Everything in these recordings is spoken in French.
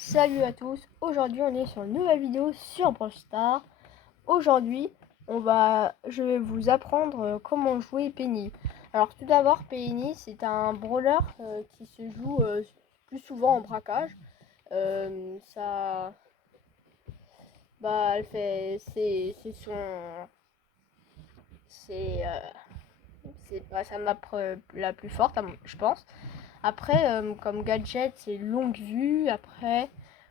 Salut à tous, aujourd'hui on est sur une nouvelle vidéo sur Brawl Stars. Aujourd'hui je vais vous apprendre comment jouer Penny. Alors tout d'abord, Penny c'est un brawler qui se joue plus souvent en braquage. Ça, elle fait, c'est son, c'est sa map la plus forte, je pense. Après, comme gadget, c'est longue vue. Après,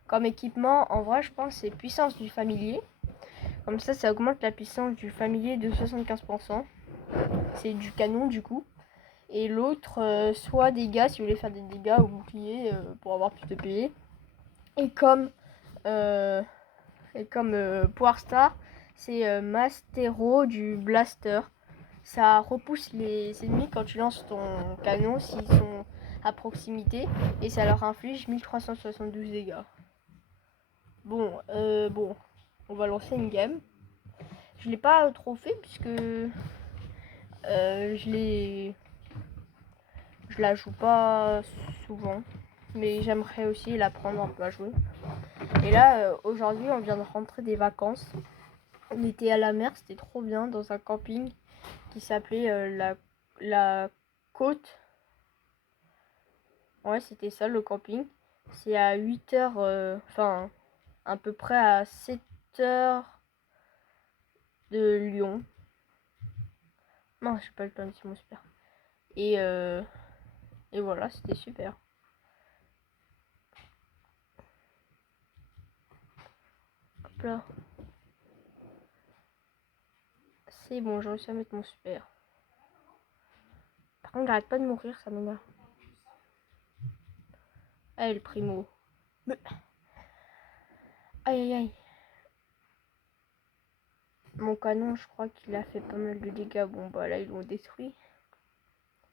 comme équipement, en vrai, je pense c'est puissance du familier. Comme ça augmente la puissance du familier de 75%. C'est du canon du coup. Et l'autre, soit dégâts si vous voulez faire des dégâts au bouclier pour avoir plus de PV. Et comme, Power Star, c'est Mastero du Blaster. Ça repousse les ennemis quand tu lances ton canon s'ils sont à proximité et ça leur inflige 1372 dégâts. Bon, on va lancer une game. Je l'ai pas trop fait puisque je la joue pas souvent, mais j'aimerais aussi l'apprendre un peu à jouer. Et là, aujourd'hui, on vient de rentrer des vacances. On était à la mer, c'était trop bien dans un camping qui s'appelait la côte. Ouais, c'était ça le camping. C'est à 8h, enfin, à peu près à 7h de Lyon. Non, j'ai pas le temps de mon super. Et voilà, c'était super. Hop là. C'est bon, j'ai réussi à mettre mon super. Par contre, j'arrête pas de mourir, ça m'énerve. Allez, le primo. Aïe, aïe, aïe. Mon canon, je crois qu'il a fait pas mal de dégâts. Bon, bah là, ils l'ont détruit.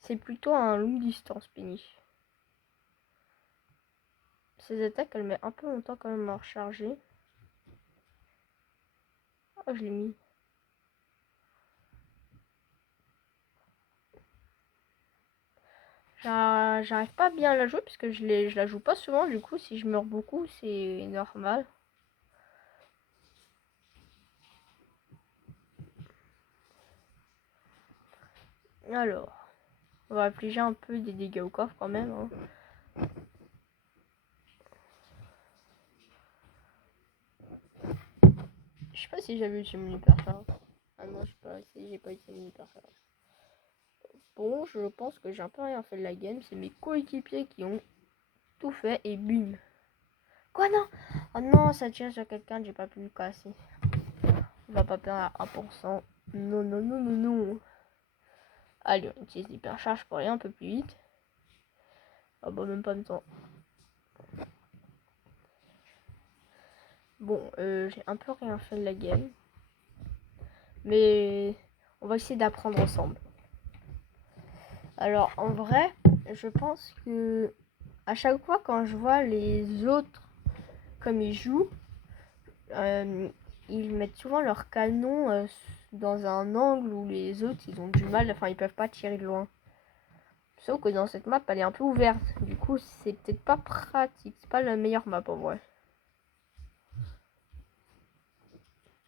C'est plutôt un longue distance, Penny. Ces attaques, elles mettent un peu longtemps quand même à recharger. Oh, je l'ai mis. J'arrive pas bien à la jouer parce que je la joue pas souvent. Du coup, si je meurs beaucoup, c'est normal. Alors, on va affliger un peu des dégâts au coffre quand même. Hein. Je sais pas si j'avais utilisé mon hypercharge. Ah non, j'ai pas utilisé mon hypercharge. Bon, je pense que j'ai un peu rien fait de la game. C'est mes coéquipiers qui ont tout fait et bim. Quoi non? Oh non, ça tire sur quelqu'un, j'ai pas pu le casser. On va pas perdre à 1%. Non, non, non, non, non. Allez, on utilise l'hypercharge pour aller un peu plus vite. Ah bah même pas de temps. Bon, j'ai un peu rien fait de la game. Mais on va essayer d'apprendre ensemble. Alors en vrai, je pense que à chaque fois quand je vois les autres comme ils jouent, ils mettent souvent leur canon dans un angle où les autres ils ont du mal, enfin ils peuvent pas tirer de loin. Sauf que dans cette map elle est un peu ouverte, du coup c'est peut-être pas pratique, c'est pas la meilleure map en vrai.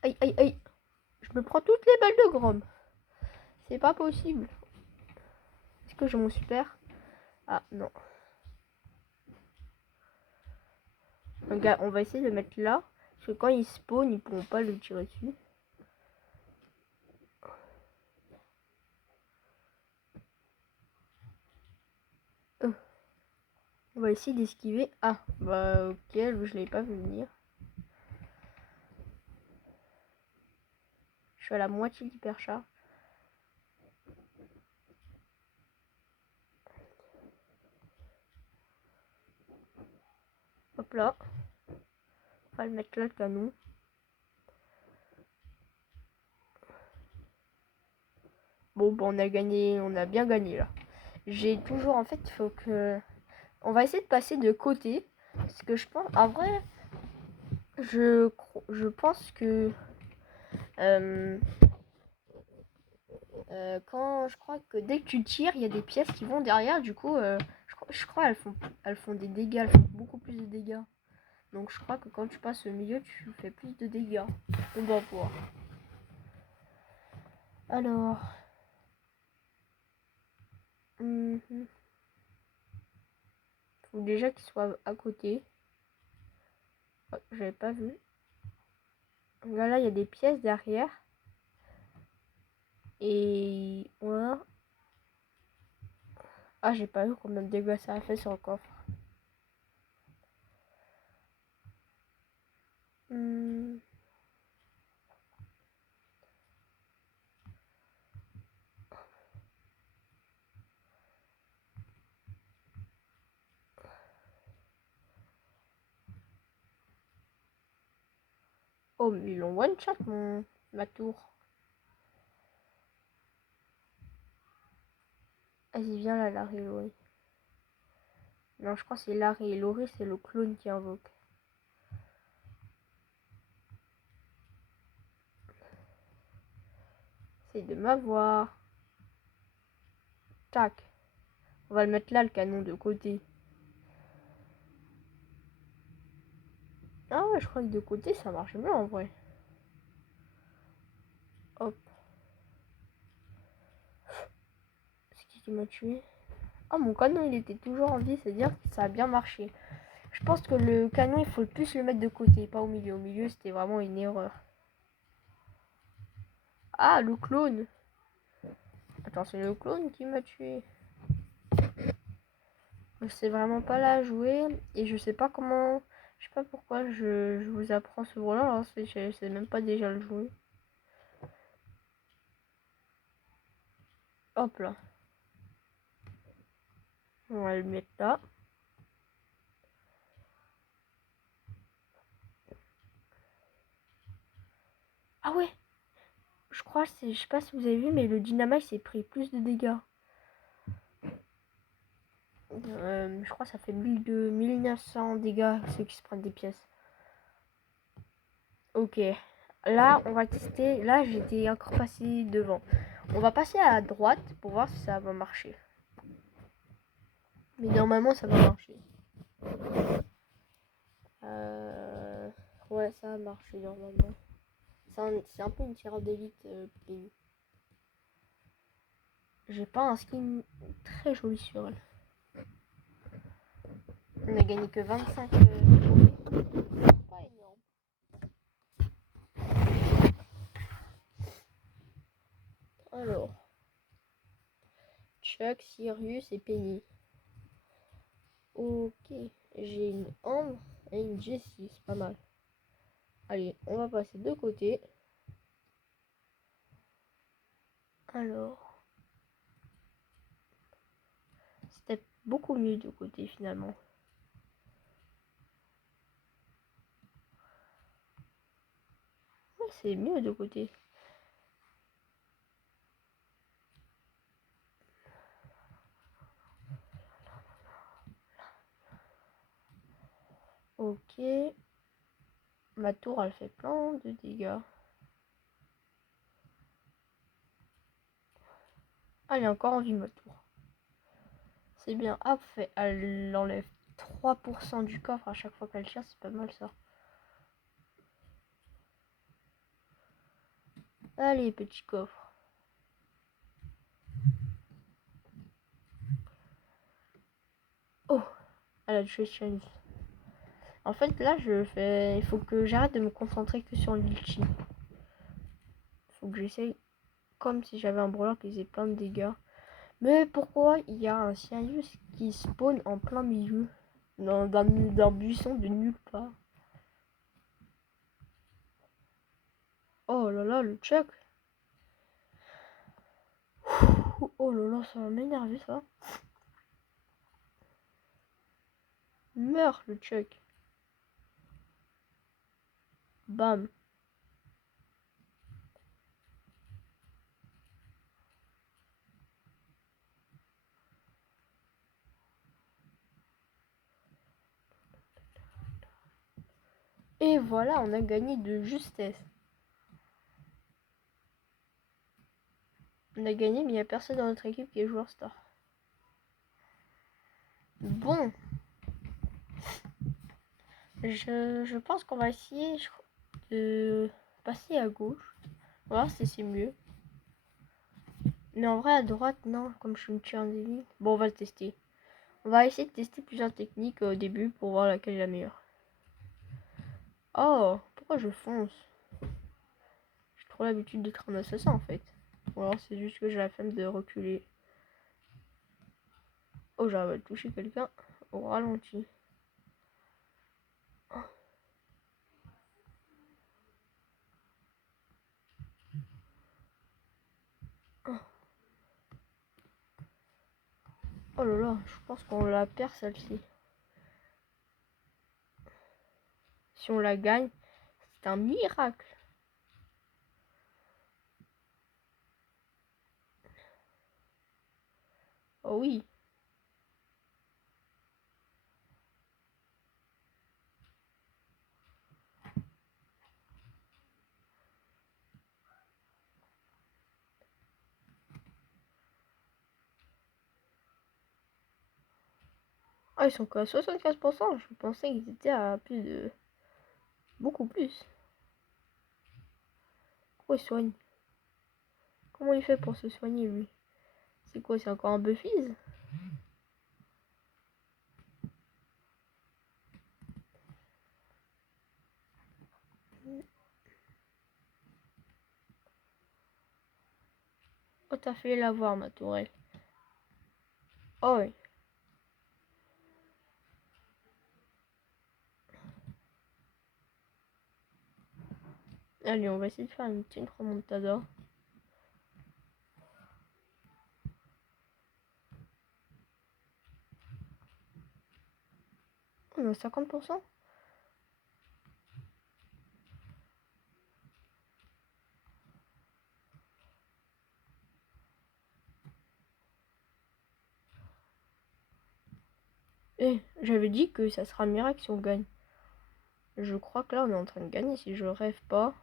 Aïe aïe aïe, je me prends toutes les balles de Grom. C'est pas possible. Est-ce que j'ai mon super? Ah non. Donc, on va essayer de le mettre là. Parce que quand il spawn, ils pourront pas le tirer dessus. On va essayer d'esquiver. Ah, bah ok, je l'avais pas vu venir. Je suis à la moitié d'hypercharge. Hop là. On va le mettre là le canon. Bon, bah on a gagné, on a bien gagné là. J'ai toujours, en fait, il faut que... On va essayer de passer de côté. Parce que je pense, en vrai, je pense que... quand je crois que dès que tu tires, il y a des pièces qui vont derrière. Du coup, je crois elles font des dégâts. Elles font beaucoup plus de dégâts. Donc je crois que quand tu passes au milieu, tu fais plus de dégâts. On va voir. Alors. Faut déjà qu'il soit à côté. Oh, j'avais pas vu. Là, il y a des pièces derrière. Et voilà. Ah, j'ai pas vu combien de dégâts ça a fait sur le coffre. Oh, mais ils l'ont one shot ma tour. Vas-y, viens là, Larry et Laurie. Non, je crois que c'est Larry et Laurie, c'est le clone qui invoque. C'est de m'avoir. Tac. On va le mettre là, le canon de côté. Ah ouais, je crois que de côté, ça marche mieux en vrai. Hop. C'est qui m'a tué? Ah, mon canon, il était toujours en vie, c'est-à-dire que ça a bien marché. Je pense que le canon, il faut le plus le mettre de côté, pas au milieu. Au milieu, c'était vraiment une erreur. Ah, le clone. Attends, c'est le clone qui m'a tué. Je sais vraiment pas la jouer et je sais pas comment. Je sais pas pourquoi je vous apprends ce rôle-là. Je sais même pas déjà le jouer. Hop là. On va le mettre là. Ah ouais. Je crois, je sais pas si vous avez vu, mais le dynamite s'est pris plus de dégâts. Je crois que ça fait 1900 dégâts ceux qui se prennent des pièces. Ok. Là, on va tester. Là, j'étais encore passé devant. On va passer à droite pour voir si ça va marcher. Mais normalement, ça va marcher. Ouais, ça a marché normalement. C'est un peu une tireur d'élite pays. J'ai pas un skin très joli sur elle. On a gagné que 25 trophées. Pas énorme. Alors. Chuck, Sirius et Penny. Ok. J'ai une Ambre et une Jessie. C'est pas mal. Allez, on va passer de côté. Alors. C'était beaucoup mieux de côté finalement. Ouais, c'est mieux de côté. Ok. Ma tour, elle fait plein de dégâts. Ah, elle est encore en vie, ma tour. C'est bien. Hop, elle enlève 3% du coffre à chaque fois qu'elle tire. C'est pas mal, ça. Allez, petit coffre. Oh, elle a tué Chance. En fait, là, il faut que j'arrête de me concentrer que sur l'ulti. Faut que j'essaye comme si j'avais un brawler qui faisait plein de dégâts. Mais pourquoi il y a un Sirius qui spawn en plein milieu d'un buisson de nulle part? Oh là là, le Chuck. Oh là là, ça va m'énerver ça. Meurs le Chuck. Bam. Et voilà, on a gagné de justesse. On a gagné, mais il n'y a personne dans notre équipe qui est joueur star. Bon. Je pense qu'on va essayer de passer à gauche. On va voir si c'est mieux. Mais en vrai, à droite, non, comme je suis une cheerleader. Bon, on va le tester. On va essayer de tester plusieurs techniques au début pour voir laquelle est la meilleure. Oh, pourquoi je fonce? J'ai trop l'habitude d'être un assassin en fait. Ou alors c'est juste que j'ai la flemme de reculer. Oh, j'arrive à toucher quelqu'un au ralenti. Oh là là, je pense qu'on la perd celle-ci. Si on la gagne, c'est un miracle. Oh oui. Ah, ils sont qu'à 75%. Je pensais qu'ils étaient à plus de... beaucoup plus. Pourquoi il soigne? Comment il fait pour se soigner lui? C'est quoi, c'est encore un Buffies? Oh, t'as fait l'avoir ma tourelle. Oh oui. Allez, on va essayer de faire une petite remontada. On a 50%. Eh, j'avais dit que ça sera un miracle si on gagne. Je crois que là, on est en train de gagner si je rêve pas.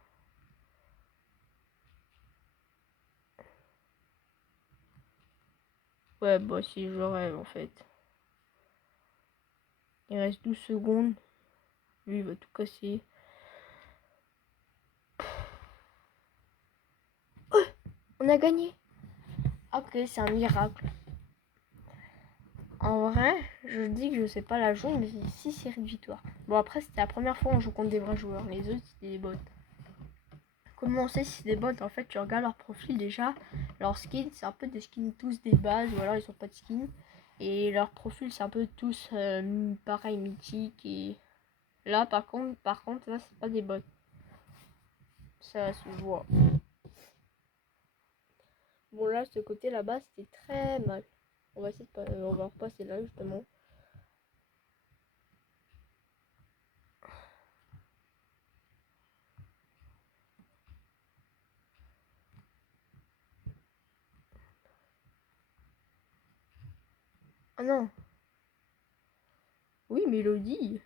Ouais, bah si je rêve en fait. Il reste 12 secondes. Lui, il va tout casser. Oh, on a gagné. Ok, c'est un miracle. En vrai, je dis que je sais pas la jouer, mais j'ai 6 séries de victoires. Bon, après, c'était la première fois où on joue contre des vrais joueurs. Les autres, c'était des bots. Comment on sait si c'est des bots? En fait, tu regardes leur profil déjà. Leur skin, c'est un peu des skins tous des bases, ou alors ils ont pas de skin. Et leur profil, c'est un peu tous pareil, mythique. Et là, par contre, là, c'est pas des bots. Ça se voit. Bon, là, ce côté là-bas, c'était très mal. On va essayer de on va repasser là, justement. Ah non. Oui, Mélodie.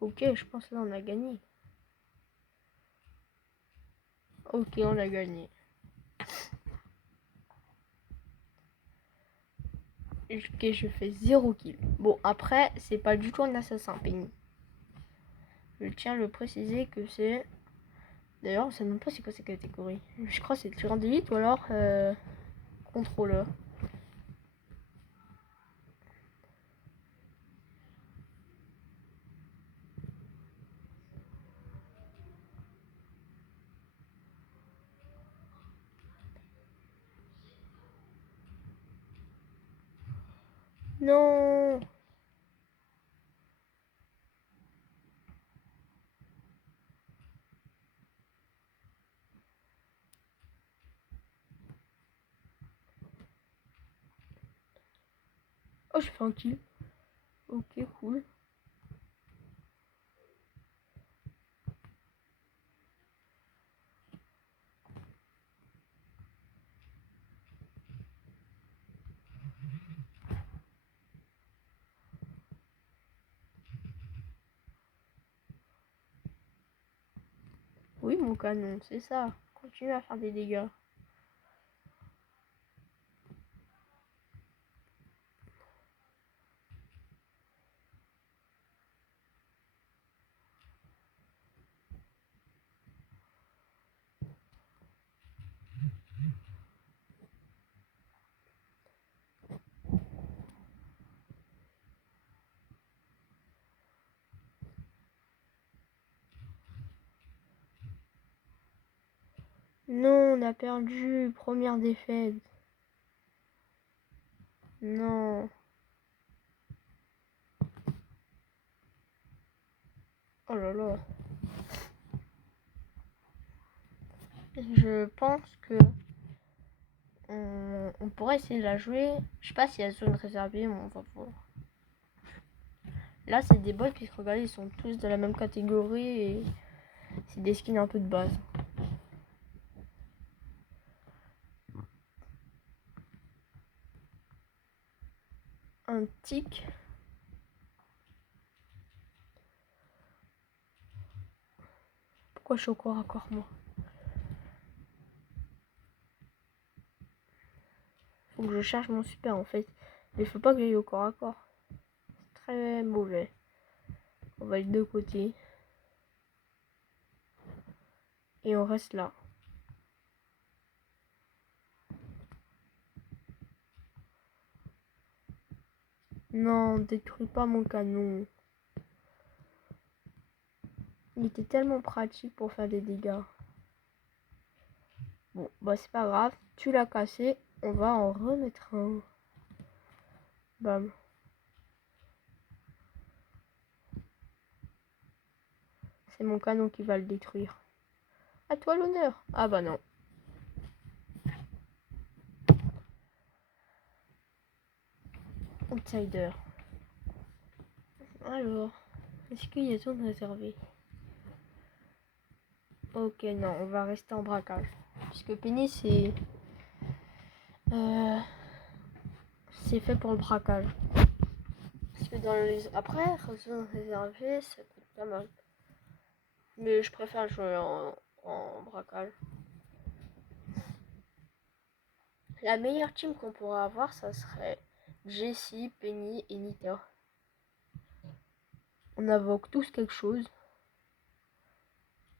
Ok, je pense que là, on a gagné. Ok, on a gagné. Ok, je fais 0 kill. Bon, après, c'est pas du tout un assassin, Penny. Je tiens à le préciser que c'est... D'ailleurs, on sait même pas c'est quoi ces catégories. Je crois que c'est tireur d'élite ou alors contrôleur. Non. Oh, je fais un kill. Ok, cool. Oui, mon canon, c'est ça. Continue à faire des dégâts. Non, on a perdu. Première défaite. Non. Oh là là. Je pense que on pourrait essayer de la jouer. Je sais pas s'il y a zone réservée, mais on va voir. Là, c'est des bots qui, regardez, ils sont tous de la même catégorie et c'est des skins un peu de base. Un tic. Pourquoi je suis au corps à corps, moi? Faut que je charge mon super, en fait. Mais faut pas que j'aille au corps à corps. C'est très mauvais. On va être de côté. Et on reste là. Non, détruis pas mon canon. Il était tellement pratique pour faire des dégâts. Bon, bah c'est pas grave. Tu l'as cassé. On va en remettre un. Bam. C'est mon canon qui va le détruire. À toi l'honneur. Ah bah non. Outsider. Alors, est-ce qu'il y a zone réservée? Ok, non, on va rester en braquage. Puisque Penny, c'est fait pour le braquage. Parce que dans les... Après, zone réservée, ça coûte pas mal. Mais je préfère jouer en braquage. La meilleure team qu'on pourrait avoir, ça serait Jessie, Penny et Nita. On invoque tous quelque chose.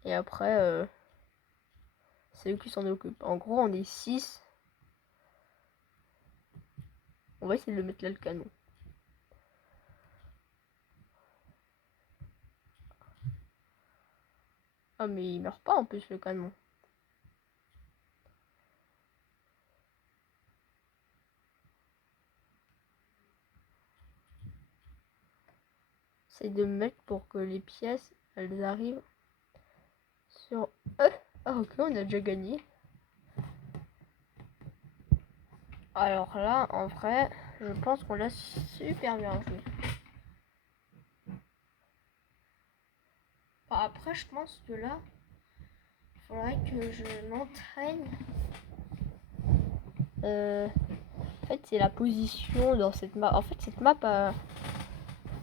Et après, c'est eux qui s'en occupent. En gros, on est 6. On va essayer de le mettre là, le canon. Ah, mais il meurt pas en plus, le canon. C'est de mettre pour que les pièces, elles arrivent sur eux. Ah, ok, on a déjà gagné. Alors là, en vrai, je pense qu'on l'a super bien joué. Bah, après, je pense que là, il faudrait que je m'entraîne. En fait, c'est la position dans cette map. En fait, cette map,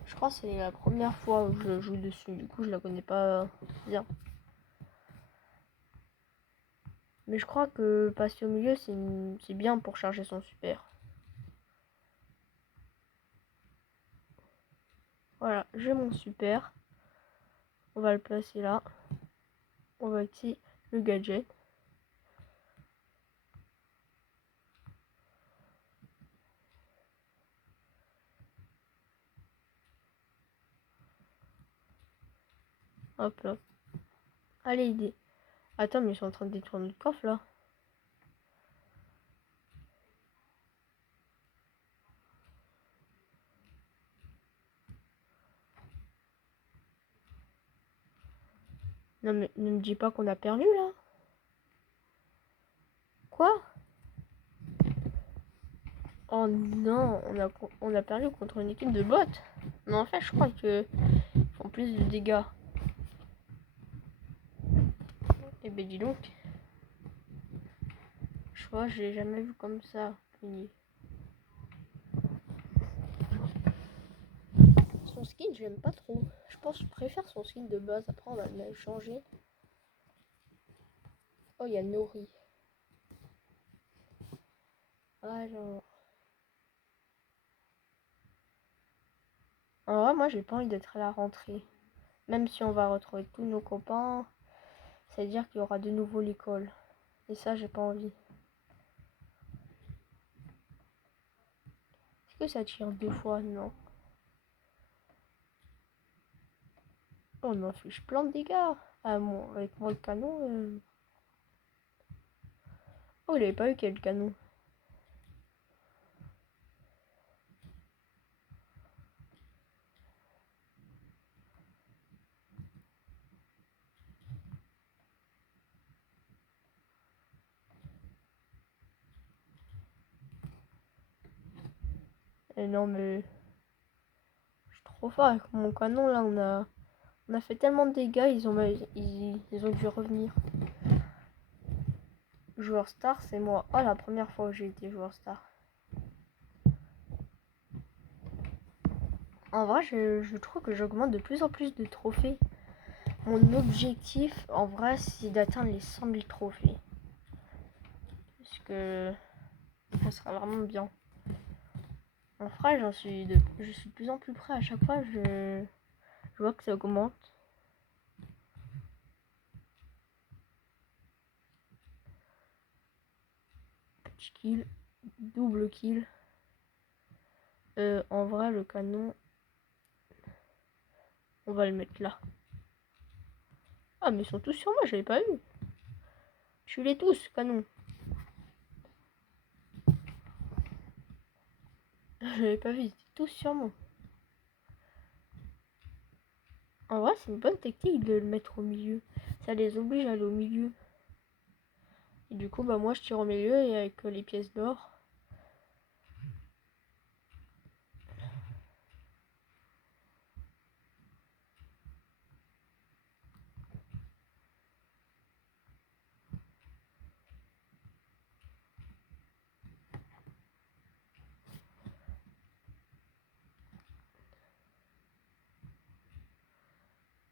je crois que c'est la première fois où je joue dessus. Du coup, je la connais pas bien. Mais je crois que passer au milieu, c'est bien pour charger son super. Voilà, j'ai mon super. On va le placer là. On va utiliser le gadget. Hop là. Allez, idée. Attends, mais ils sont en train de détruire notre coffre là. Non mais ne me dis pas qu'on a perdu là. Quoi? Oh non, on a perdu contre une équipe de bots. Mais en fait, je crois que ils font plus de dégâts. Eh ben dis donc. Je crois que je l'ai jamais vu comme ça. Fini. Son skin, j'aime pas trop. Je pense que je préfère son skin de base. Après, on va le changer. Oh, il y a Nori. Alors. En vrai, moi, j'ai pas envie d'être à la rentrée. Même si on va retrouver tous nos copains, c'est-à-dire qu'il y aura de nouveau l'école. Et ça, j'ai pas envie. Est-ce que ça tire 2 fois? Non. On inflige plein de dégâts. Ah bon, avec moi le canon. Oh, il avait pas eu quel canon. Et non, mais je suis trop fort avec mon canon là. On a fait tellement de dégâts, ils ont dû revenir. Joueur star, c'est moi. Oh, la première fois où j'ai été joueur star. En vrai, je trouve que j'augmente de plus en plus de trophées. Mon objectif, en vrai, c'est d'atteindre les 100 000 trophées. Parce que ça sera vraiment bien. En vrai, je suis de plus en plus près. À chaque fois, je vois que ça augmente. Petit kill, double kill. En vrai, le canon, on va le mettre là. Ah, mais ils sont tous sur moi, j'avais pas eu. Tue-les tous, canon. J'avais pas vu, ils étaient tous sur moi. En vrai, c'est une bonne technique de le mettre au milieu. Ça les oblige à aller au milieu. Et du coup, bah moi, je tire au milieu et avec les pièces d'or.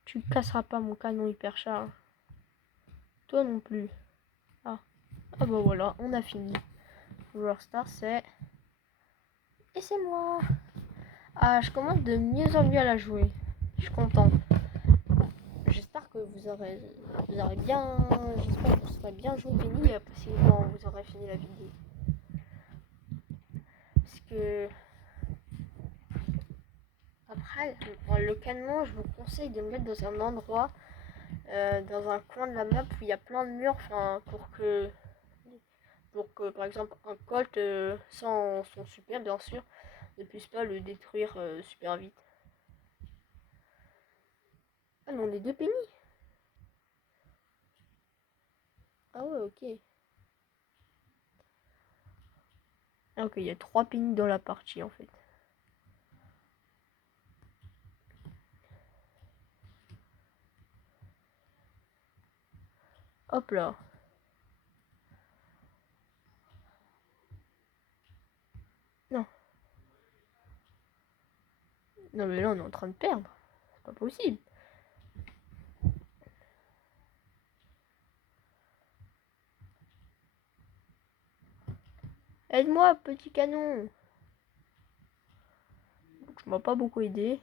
Tu casseras pas mon canon hyper charge. Toi non plus. Ah bah voilà, on a fini. Joueur star, c'est... Et c'est moi. Ah, je commence de mieux en mieux à la jouer. Je suis content. J'espère que vous aurez bien... J'espère que vous aurez bien joué Penny parce que quand vous aurez fini la vidéo. Parce que... Après, le canon, je vous conseille de me mettre dans un endroit, dans un coin de la map où il y a plein de murs, enfin, pour que par exemple un Colt sans son super bien sûr ne puisse pas le détruire super vite. Ah non, on est deux Penny. Ah ouais, ok. Ah, ok, il y a 3 Penny dans la partie en fait. Hop là. Non. Non mais là on est en train de perdre. C'est pas possible. Aide-moi, petit canon. Tu m'as pas beaucoup aidé.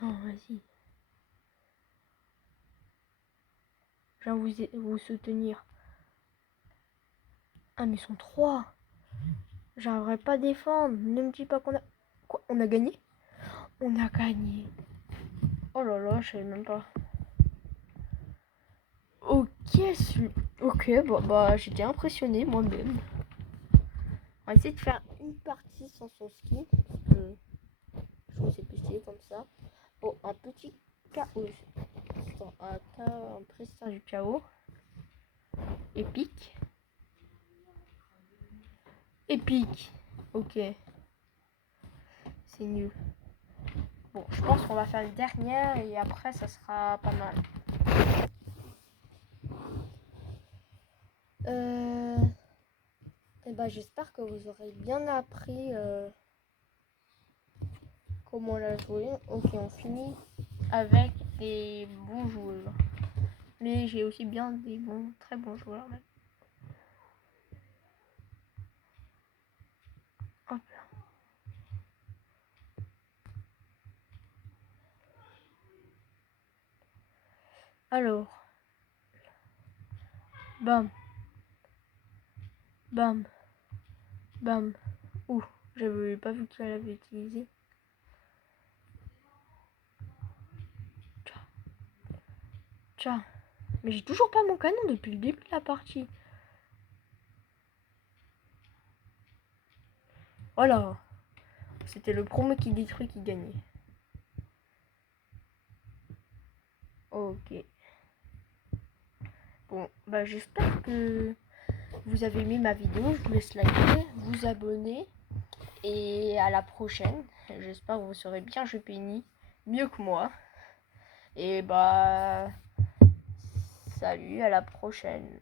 Non, vas-y. Je viens vous soutenir. Ah mais ils sont 3. J'arriverai pas à défendre. Ne me dis pas qu'on a... Quoi? On a gagné? On a gagné. Oh là là, je savais même pas. Ok, ok, bah j'étais impressionné moi-même. On va essayer de faire une partie sans son skin. Je trouve que c'est plus stylé comme ça. Oh, un petit chaos. Un prestige du chaos. Épique. Épique. Ok. C'est nul. Bon, je pense qu'on va faire une dernière et après ça sera pas mal. Et bah, j'espère que vous aurez bien appris comment la jouer. Ok, on finit avec des bons joueurs. Mais j'ai aussi bien des bons, très bons joueurs même. Hop là. Alors, bam, bam, bam. Ouh, j'avais pas vu qu'elle avait utilisé. Tiens, mais j'ai toujours pas mon canon depuis le début de la partie. Voilà. C'était le premier qui détruit qui gagnait. Ok. Bon, bah j'espère que vous avez aimé ma vidéo. Je vous laisse liker, vous abonner. Et à la prochaine. J'espère que vous serez bien bénis. Mieux que moi. Et bah... Salut, à la prochaine.